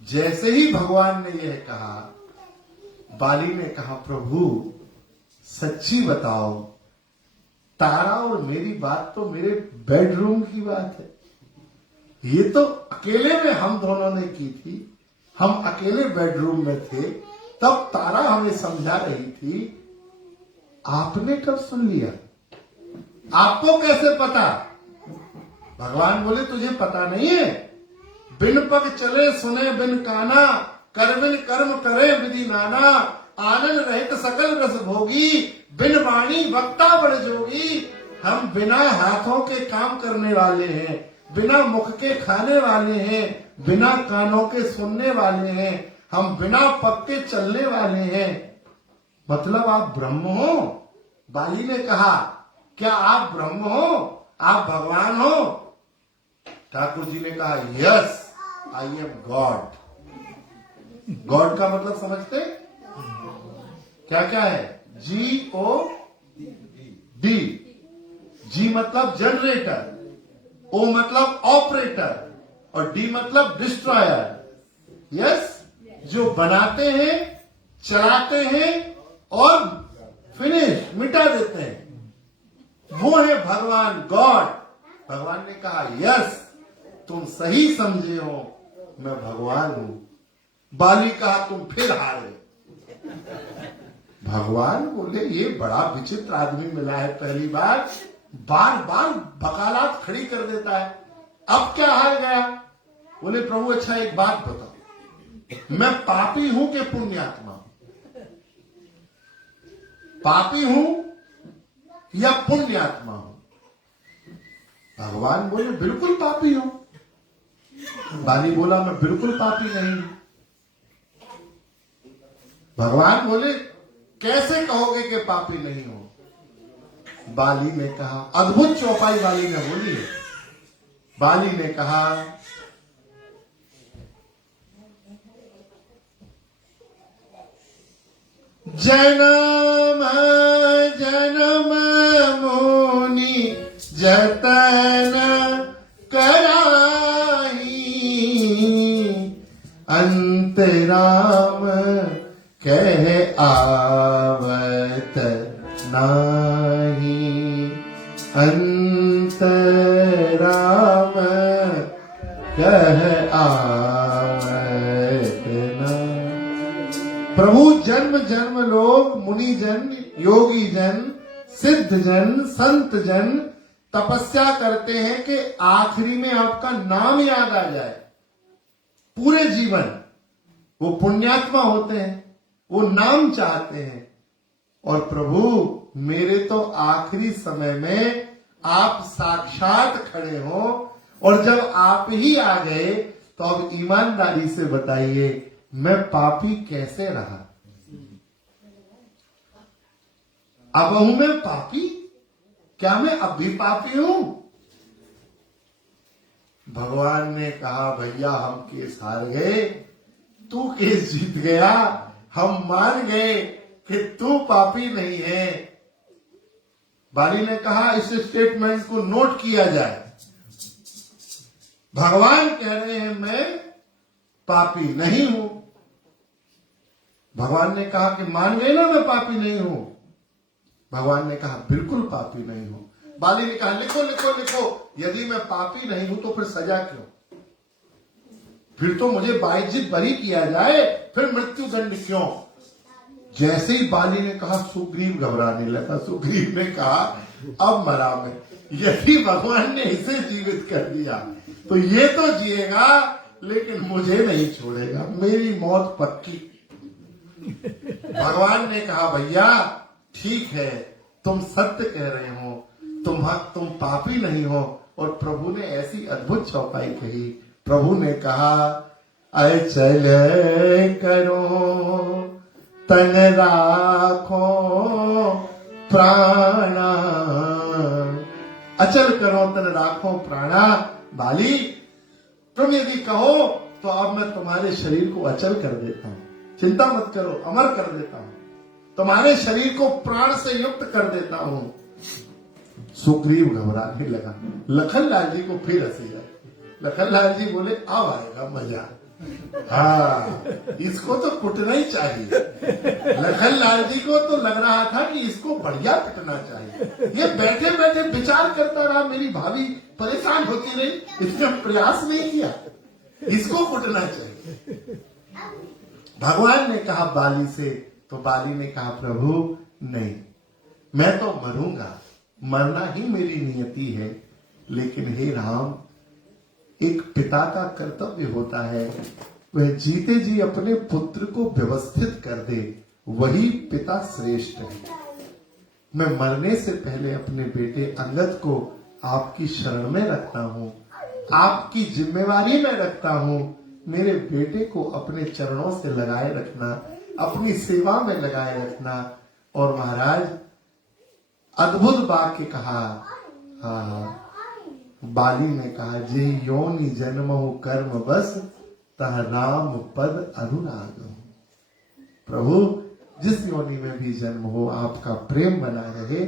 जैसे ही भगवान ने यह कहा, बाली ने कहा, प्रभु सच्ची बताओ, तारा और मेरी बात तो मेरे बेडरूम की बात है, ये तो अकेले में हम दोनों ने की थी, हम अकेले बेडरूम में थे, तब तारा हमें समझा रही थी, आपने कब सुन लिया, आपको कैसे पता? भगवान बोले तुझे पता नहीं है, बिन पग चले सुने बिन काना, कर बिन कर्म करे विधि नाना, आनंद रहित सकल रस भोगी, बिन वाणी वक्ता बड़ जोगी। हम बिना हाथों के काम करने वाले हैं, बिना मुख के खाने वाले हैं, बिना कानों के सुनने वाले हैं, हम बिना पग के चलने वाले हैं। मतलब आप ब्रह्म हो? बाली ने कहा, क्या आप ब्रह्म हो? आप भगवान हो? ठाकुर जी ने कहा, yes I am God. God का मतलब समझते क्या क्या है? G O D। जी मतलब जनरेटर, O मतलब ऑपरेटर और D मतलब डिस्ट्रॉयर। यस, जो बनाते हैं, चलाते हैं और फिनिश मिटा देते हैं, वो है भगवान, गॉड। भगवान ने कहा, यस तुम सही समझे हो, मैं भगवान हूं। बाली कहा, तुम फिर हारे। भगवान बोले, ये बड़ा विचित्र आदमी मिला है, पहली बार बार बार वकालत खड़ी कर देता है, अब क्या हार गया? बोले, प्रभु अच्छा एक बात बताओ, मैं पापी हूं कि पुण्यात्मा हूं? पापी हूं या पुण्यात्मा हूं? भगवान बोले, बिल्कुल पापी हूं। बाली बोला, मैं बिल्कुल पापी नहीं हूं। भगवान बोले, कैसे कहोगे कि पापी नहीं हो? बाली ने कहा, अद्भुत चौपाई बाली ने बोली है। बाली ने कहा, जन्म जन्म मुनि जतन कराही, अंतराम कह आवत नाही, अंतराम कह आवत नाही। प्रभु जन्म जन्म लोग, मुनि जन, योगी जन, सिद्ध जन, संत जन तपस्या करते हैं कि आखिरी में आपका नाम याद आ जाए। पूरे जीवन वो पुण्यात्मा होते हैं, वो नाम चाहते हैं। और प्रभु मेरे तो आखिरी समय में आप साक्षात खड़े हो, और जब आप ही आ गए तो अब ईमानदारी से बताइए, मैं पापी कैसे रहा? अब हूं मैं पापी? क्या मैं अब भी पापी हूं? भगवान ने कहा, भैया हम केस हार गए, तू केस जीत गया, हम मान गए कि तू पापी नहीं है। बाली ने कहा, इस स्टेटमेंट को नोट किया जाए। भगवान कह रहे हैं मैं पापी नहीं हूं। भगवान ने कहा कि मान गए ना मैं पापी नहीं हूं? भगवान ने कहा, बिल्कुल पापी नहीं हूं। बाली ने कहा, लिखो लिखो लिखो, यदि मैं पापी नहीं हूं तो फिर सजा क्यों? फिर तो मुझे बाइज्जत बरी किया जाए, फिर मृत्यु दंड क्यों? जैसे ही बाली ने कहा, सुग्रीव घबराने लगा। सुग्रीव ने कहा, अब मरा मैं, यदि भगवान ने इसे जीवित कर दिया तो ये तो जिएगा लेकिन मुझे नहीं छोड़ेगा, मेरी मौत पक्की। भगवान ने कहा, भैया ठीक है, तुम सत्य कह रहे हो, तुम पापी नहीं हो। और प्रभु ने ऐसी अद्भुत चौपाई कही। प्रभु ने कहा, अचल करो तन राखो प्राणा, अचल करो तन राखो प्राणा। बाली, तुम यदि कहो तो अब मैं तुम्हारे शरीर को अचल कर देता हूं, चिंता मत करो, अमर कर देता हूं, तुम्हारे शरीर को प्राण से युक्त कर देता हूं। सुग्रीव घबराने लगा। लखनलाल जी को फिर हंसी आई। लखनलाल जी बोले, अब आएगा मजा। हाँ, इसको तो कुटना ही चाहिए। लखन लाल जी को तो लग रहा था कि इसको बढ़िया पिटना चाहिए। ये बैठे बैठे विचार करता रहा, मेरी भाभी परेशान होती रही, इसने प्रयास नहीं किया, इसको कुटना चाहिए। भगवान ने कहा बाली से, तो बाली ने कहा प्रभु नहीं, मैं तो मरूंगा, मरना ही मेरी नियति है, लेकिन हे राम, एक पिता का कर्तव्य होता है वह जीते जी अपने पुत्र को व्यवस्थित कर दे, वही पिता श्रेष्ठ है। मैं मरने से पहले अपने बेटे अंगद को आपकी शरण में रखता हूँ, आपकी जिम्मेवारी में रखता हूँ। मेरे बेटे को अपने चरणों से लगाए रखना, अपनी सेवा में लगाए रखना। और महाराज अद्भुत वाक्य कहा। हाँ, बाली ने कहा जे योनि जन्म हो कर्म बस, तह राम पद अनुराग हो। प्रभु जिस योनि में भी जन्म हो, आपका प्रेम बना रहे,